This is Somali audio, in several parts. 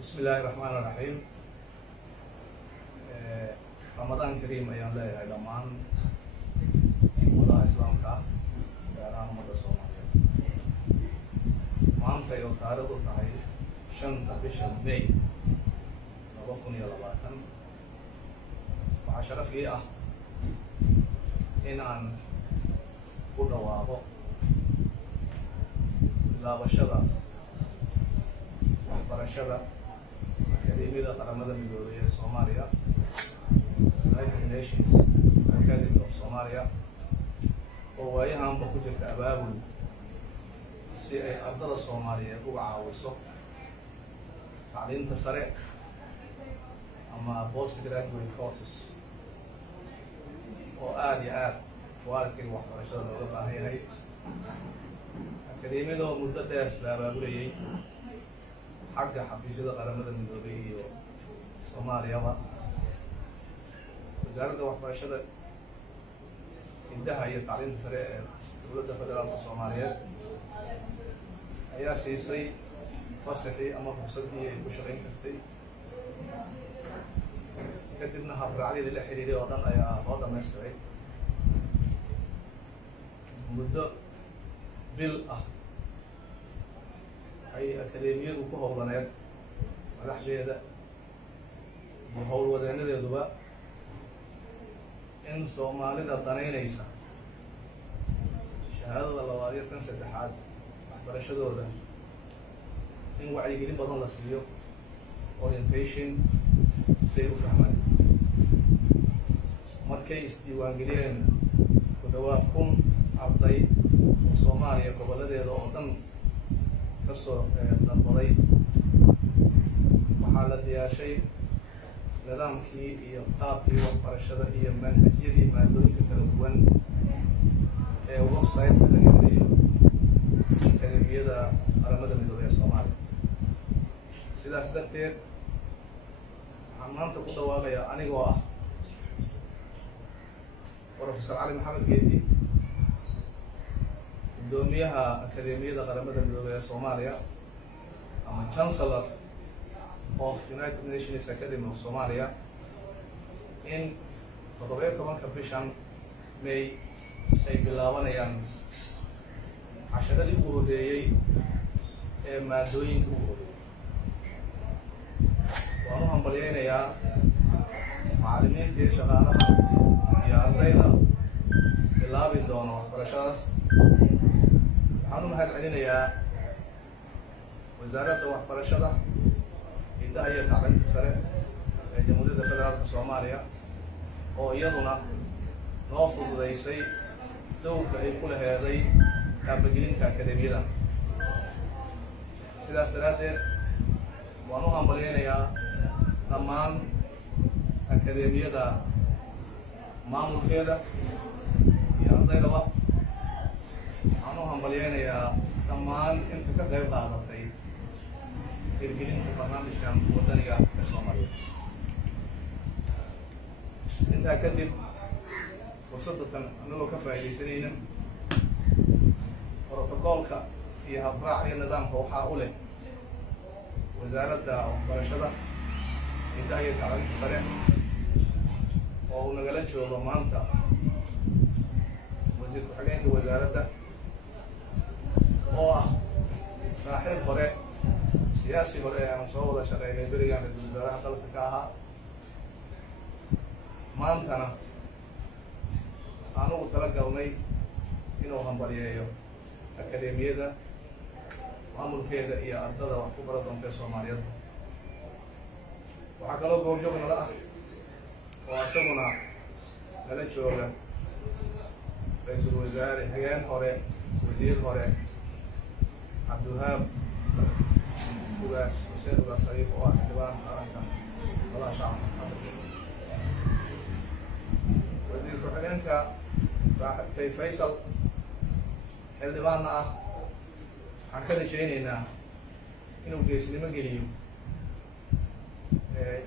بسم الله الرحمن الرحيم. رمضان كريم أيام لا دمان ولا إسلام كا داران مدة سوماليا مان تيو تاريخ تاعي شن تبشر ماي نبكون يلا باتن وعشرة فيه إن عن كل وابو لا بشرة وحبرشرة أكاديمية قرامة مدورية سوماليا United Nations Academy of Somalia oo ay aan ku jirta abaabul si ay ardada Soomaaliyeed uga caawiso tacliinta sare ama postgraduate courses oo aad iyo aad waalidkii waxbarashada looga baahan yahay. Akademiyada oo muddo dheer la abaabulayay xagga xafiisyada qaramada midoobay iyo Soomaaliyaba وزارة waxbarashada indaha iyo tacliinta sare ee dowladda federaalka Soomaaliyeed ayaa siisay fasaxii ama fursadii ay ku shaqayn kartay kadibna habraacyadii la xiriiray oo dhan ayaa loo dhamaystiray muddo bil ah ay akademiyadu ku howlaneed madaxdeeda iyo howlwadeenadeeduba in Soomaalida danaynaysa shahaadada labaad iyo tan saddexaad waxbarashadooda in wacyigelin badan la siiyo orientation si ay u fahmaan. Markay isdiiwaangeliyeen ku dhawaad 1,000 arday oo Soomaaliya gobolladeeda oo dhan ka soo dalbaday waxaa la diyaarshay nidaamkii iyo qaabkii waxbarashada iyo manhajyadii maadooyinka kala duwan ee website-ka laga helayo akademiyada qaramada midoobay ee Soomaaliya. Sidaas darteed waxaan maanta ku dhawaaqayaa anigoo ah Professor Cali Maxamed Geedi, guddoomiyaha akademiyada qaramada midoobay ee Soomaaliya ama Chancellor of United Nations Academy of Somalia in 17 bishan May ay bilaabanayaan casharadii ugu horreeyay ee maadooyinka ugu horreeyay. Waan u hambalyaynayaa macallimiinta iyo shaqaalaha iyo ardayda bilaabi doona waxbarashadaas. Waxaan u mahad celinayaa wasaaradda waxbarashada indaha iyo tacliinta sare ee Jamhuuriyadda Federaalka Soomaaliya oo iyaduna noo fududeysay dowrka ay ku laheeday taabagelinta akademiyada. Sidaas daraaddeed waan u hambalyaynayaa dhammaan akademiyada maamulkeeda iyo ardaydaba. Waxaan u hambalyaynayaa dhammaan inta ka qayb qaadatay hirgelinta barnaamijkan wadaniga ee Soomaaliya. Intaa kadib fursaddan anagoo ka faa'iidaysanayna borotokoolka iyo habraac iyo nidaamka waxaa u leh wasaaradda waxbarashada indaha iyo tacliinta sare oo uu nagala joogo maanta wasiir ku-xigeenka wasaaradda oo ah saaxiib hore siyaasi hore aan soo wada shaqeynay berigaan ra'iisul wasaaraha dalka ka ahaa. Maantana aan ugu talagalnay inuu hambalyeeyo akademiyada maamulkeeda iyo ardada wax ku bara doonta Soomaaliyeed. waxaa kaloo goobjoog nala ah oo isaguna nala jooga ra'iisul wasaare xigeen hore wasiir hore Cabdiwahaab ugaas Xuseen ugaas Khaliif oo ah xildhibaan qaranka golaha shacabka. wasiir ku-xigeenka saaxiibkay Faysal xildhibaanna ah waxaan ka rajaynaynaa inuu geesnimo geliyo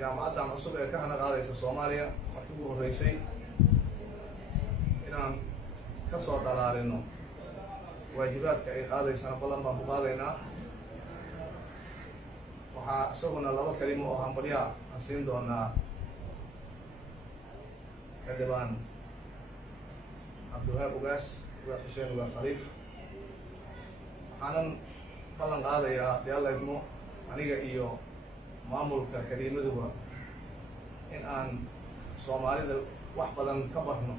jaamacaddan cusub ee ka hana qaadaysa Soomaaliya markii ugu horreysay inaan ka soo dhalaalino waajibaadka ay qaadaysana ballan baan ku qaadaynaa. waxaa isaguna laba kelimo oo hambalya aan siin doonaa xildhibaan cabdiwahaab ugaas xuseen ugaas khaliif. waxaanan ballan qaadayaa diyaalaydmo aniga iyo maamulka kariimaduba in aan soomaalida wax badan ka barno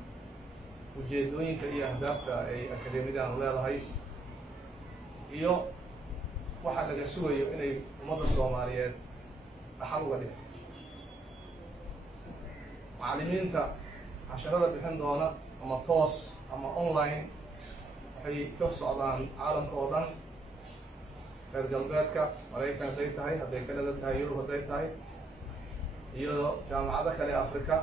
ujeedooyinka iyo ahdaafta ay akademiyadan leedahay iyo waxaa laga sugayo inay ummadda Soomaaliyeed dhaxal uga dhigto. macallimiinta casharada bixin doona ama toos ama online waxay ka socdaan caalamka oo dhan, reer galbeedka Maraykan hadday tahay, hadday Kanada tahay, Yurub hadday tahay, iyo jaamacado kale Afrika.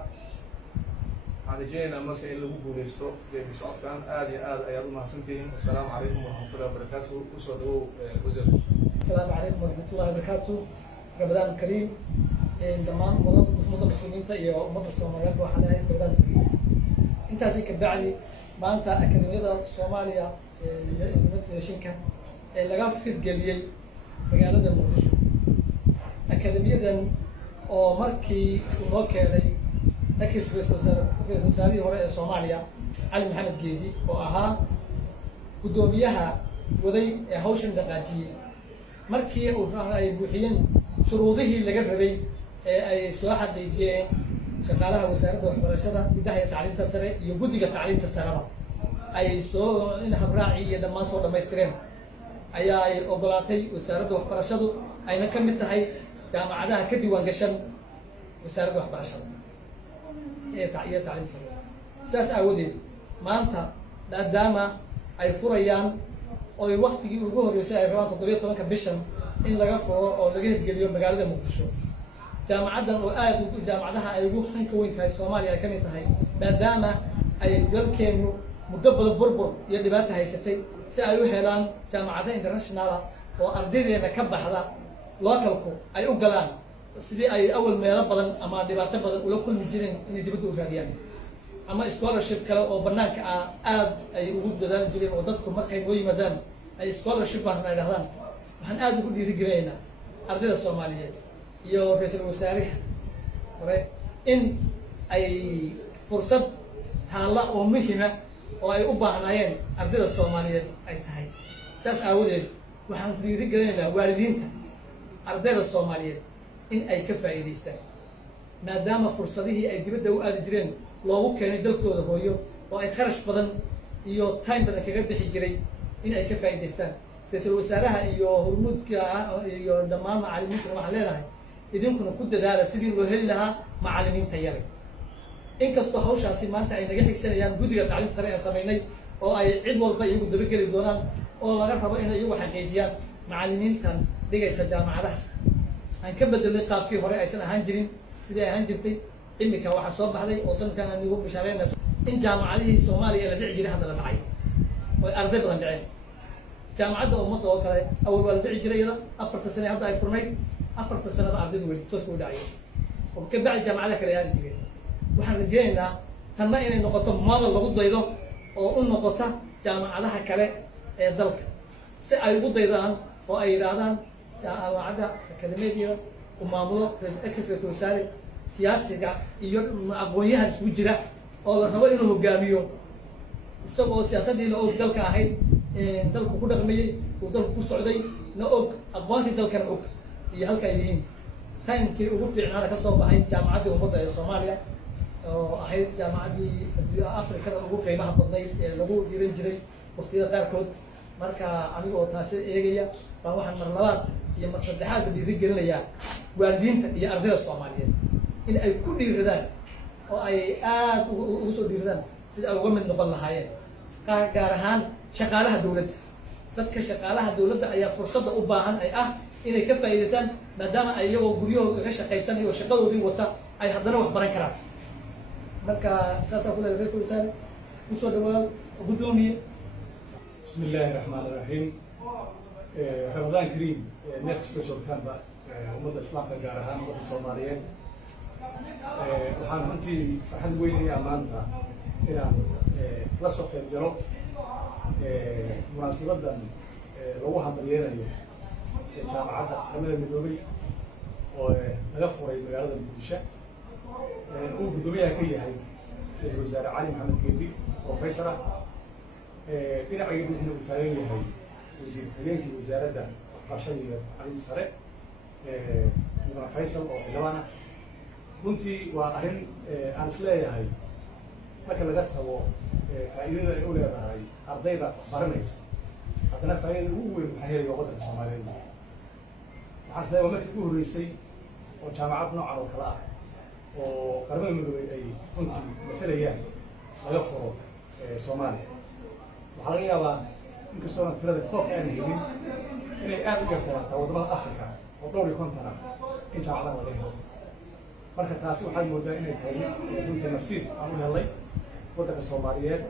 waxaan rajeynaynaa marka in lagu guuleysto geedi socodkan. aad iyo aad ayaad u mahadsantihiin. assalaamu calaykum waraxmatullahi wabarakaatu. usoo dhawow wasiir. السلام عليكم ورحمة الله وبركاته. رمضان كريم. دمان مدة مسلمين تأيي ومدة الصوماليات وحنا رمضان كريم. أنت زي كبعلي ما أنت أكاديمية الصومالية مثل شنكة لقى في الجليل مجالات المدرسة. أكاديمية أو مركي ومركي لكن سبيسوساري هو الصومالية علي محمد جيدي وأها قدوميها وذي هوشن دقاجي markii ay buuxiyeen shuruudihii laga rabay ay soo xaqiijiyeen shaqaalaha wasaaradda waxbarashada gudaha iyo tacliinta sare iyo guddiga tacliinta sareba ay soo in habraaci iyo dhammaan soo dhammaystireen ayaa ay ogolaatay wasaaradda waxbarashadu ayna ka mid tahay jaamacadaha ka diiwaan gashan wasaaradda waxbarashada iyo tacliinta sare. sidaas aawadeed maanta maadaama ay furayaan oo waqtigii ugu horeysay ay rabaan 17 bishan in laga furo oo laga hirgeliyo magaalada Muqdisho. jaamacadan oo aad u jaamacadaha ay ugu hanka weyn tahay Soomaaliya ay ka mid tahay maadaama ay dalkeenu muddo badan burbur iyo dhibaato haysatay si ay u helaan jaamacadaha international oo ardaydeena ka baxda localku ay u galaan sidii ay awal meelo badan ama dhibaato badan ula kulmi jireen inay dibadda u raadiyaan ama scholarship kale oo banaanka aad ay ugu dadaali jireen oo dadku markay u yimaadaan ay scholarship baan raadadaan. waxaan aad ugu dhiirigelinaynaa ardayda Soomaaliyeed iyo ra'iisul wasaaraha hore in ay fursad taala oo muhiim ah oo ay u baahnayeen ardayda Soomaaliyeed ay tahay. saas aawadeed waxaan dhiirigelinaynaa waalidiinta ardayda Soomaaliyeed in ay ka faa'iideystaan maadaama fursadihii ay dibadda u aadi jireen loogu keenay dalkooda hooyo oo ay kharash badan iyo time badan kaga bixi jiray in ay ka faa'iideystaan. ra'iisul wasaaraha iyo hormuudka iyo dhammaan macallimiinta waxaan leenahay idinkuna ku dadaala sidii loo heli lahaa macallimiinta yar. inkastoo hawshaasi maanta ay naga xigsanayaan guddiga tacliinta sare ee sameynay oo ay cid walba iyagu dabageli doonaan oo laga rabo inay iyagu xaqiijiyaan macallimiintan dhigaysa jaamacadaha aan ka bedelay qaabkii hore aysan ahaan jirin sidii ahaan jirtay. imika waxaa soo baxday oo sanadkan aan ugu bishaareyna in jaamacadihii Soomaaliya la dhici jiray hadda la dhacay oo arday badan dhaceen. jaamacadda ummadda oo kale awal waa la dhici jiray iyada 4 sano hadda ay furnayd 4 sanaba ardaydu weli toos u dhacay oo ka bacdi jaamacadaha kale aadi jireen. waxaan rajeynaynaa tanna inay noqoto model lagu daydo oo u noqota jaamacadaha kale ee dalka si ay ugu daydaan oo ay yiraahdaan jaamacadda akademiyada u maamulo ra'iisul wasaare siyaasiga iyo aqoonyahan isugu jira oo la rabo inuu hogaamiyo isagoo siyaasaddiina og dalka ahayd dalku ku dhaqmayay uu dalku ku socday na og aqoontii dalkana og iyo halka ay yihiin. timekii ugu fiicnaana ka soo baxay jaamacaddii ummadda ee Soomaaliya oo ahayd jaamacaddii Afrikada ugu qiimaha badnayd ee lagu dhiiran jiray waqtiyada qaarkood. marka anigoo taasi eegaya baan waxaan mar labaad iyo mar saddexaad dhiirigelinayaa waalidiinta iyo ardayda Soomaaliyeed in ay ku dhiiradaan oo ay aad ugu soo dhiiradaan sida ay uga mid noqon lahaayeen gaar ahaan shaqaalaha dawladda. dadka shaqaalaha dawladda ayaa fursadda u baahan ay inay ka faa'iideystaan maadaama ay iyagoo guryahooda ka shaqaysanayo oo shaqadoodii wata ay haddana wax baran karaan. marka saasaan ku leeyahay ra'iisul wasaare usoo dhawaad gudoomiye. بسم الله الرحمن الرحيم. رمضان كريم نفس كشوكان بقى ومدة إسلام كجارهان ومدة الصوماليين. وحنا أنتي فرحان وين هي أمانتها هنا كلاس وقت الجرو مناسبة لوها مليانة اليوم جامعة رمضان المدوبي oo laga furay magaalada Muqdisho uu gudoomiyaha ka yahay ra'iisul wasaare Cali Maxamed Geedi professor dhinaca bidixna uu taagan yahay wasiir xigeenkii wasaaradda waxbarashada iyo tacliinta sare mudane Faysal oo xildhibaana runtii waa arrin aan isleeyahay marka laga tago faa'iidada ay u leedahay ardayda baranaysa haddana faa'iidada ugu weyn waxaa helaya waddanka Soomaaliyeed waxaan isleeyahay waa markii ugu horreysay oo jaamacad noocan oo kale ah oo qaramada midoobay ay runtii mafalayaan laga furo Soomaaliya waxaa laga yaabaa inkastoo tirada koobka aan helin inay aad u yartahay hataa waddamada Afrika oo dhowr iyo konton ah in jaamacadaha laga helo marka taasi waxay moodaa inay tahay runtii nasiib aan u helay waddanka Soomaaliyeed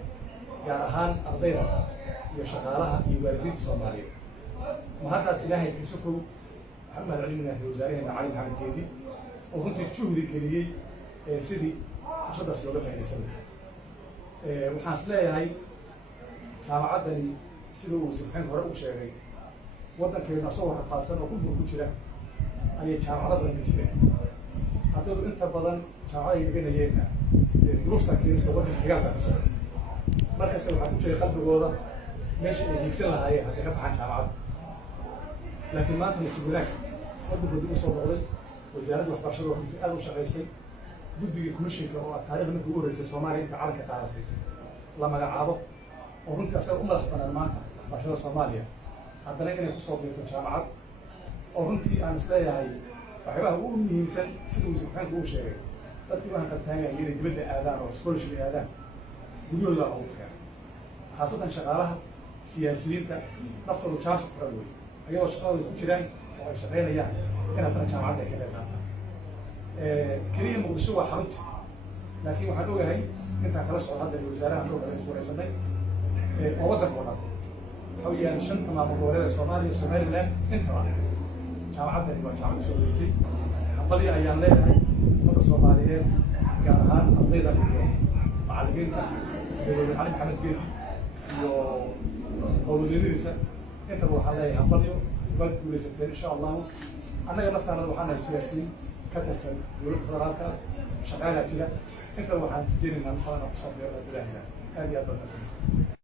gaar ahaan ardayda iyo shaqaalaha iyo waalidiinta Soomaaliyeed mahaddaas ilaahay ka sokow waxaan u mahadcelinayaa wasaaraheena Cali Maxamed Geedi oo runtii juhdi geliyey sidii fursaddaas looga faa'iidaysan lahaa waxaan is leeyahay jaamacaddani sida uu wasiirka hore u sheegay waddankeena asagoo rafaadsan oo dhulka ku jira ayay jaamacado badan ka jireen haddaba inta badan jaamacadahay dhiganayeenna duruufta keenaysa waddanka dagaalka ka socda markasta waxaa ku jiray qalbigooda meesha ay hiigsan lahaayeen hadday ka baxaan jaamacadda laakiin maanta nasiib wanaag waddanku dib u soo noqday wasaaradda waxbarashada waa runtii aad u shaqaysay guddiga commissionka oo taariikhda markii ugu horreysay Soomaaliya inta calanka qaadatay la magacaabo oo runtii asaga u madax banaan maanta waxbarashada Soomaaliya haddana inay kusoo biirto jaamacad oo runtii aan isleeyahay waxyaabaha ugu muhiimsan sida wasiirka uu sheegay dadkii waxaan qartaanaya inay dibadda aadaan oo scholarship aadaan guryahooda lagu keenay khaasatan shaqaalaha siyaasiyiinta naftooda chance u furan wey ayagoo shaqadooda ku jiraan oo ay shaqaynayaan in haddana jaamacadda ay ka qayb qaataan keliya Muqdisho waa xarunti laakiin waxaan ogahay intaan kala socdo hadda wasaaraha dhowr kale iswareysanay oo waddanka oo dhan waxa weeyaan shanta maamul goboleed Soomaaliya Somaliland intaba jaamacaddani waa jaamacad soo wareegtay hambali ayaan leeyahay ummadda Soomaaliyeed gaar ahaan ardayda iyo macallimiinta Cali Maxamed Geedi iyo howlwadeennadiisa intaba waxaan leeyahay hambaliyo waad guulaysateen insha allahu annaga naftaanada waxaan nahay siyaasiyiin ka tirsan dowladda federaalka shaqaalaa jira intaba waxaan jeedinaa naftaana kusoo beerna bilaahiga aad iyo aad baad mahadsantahay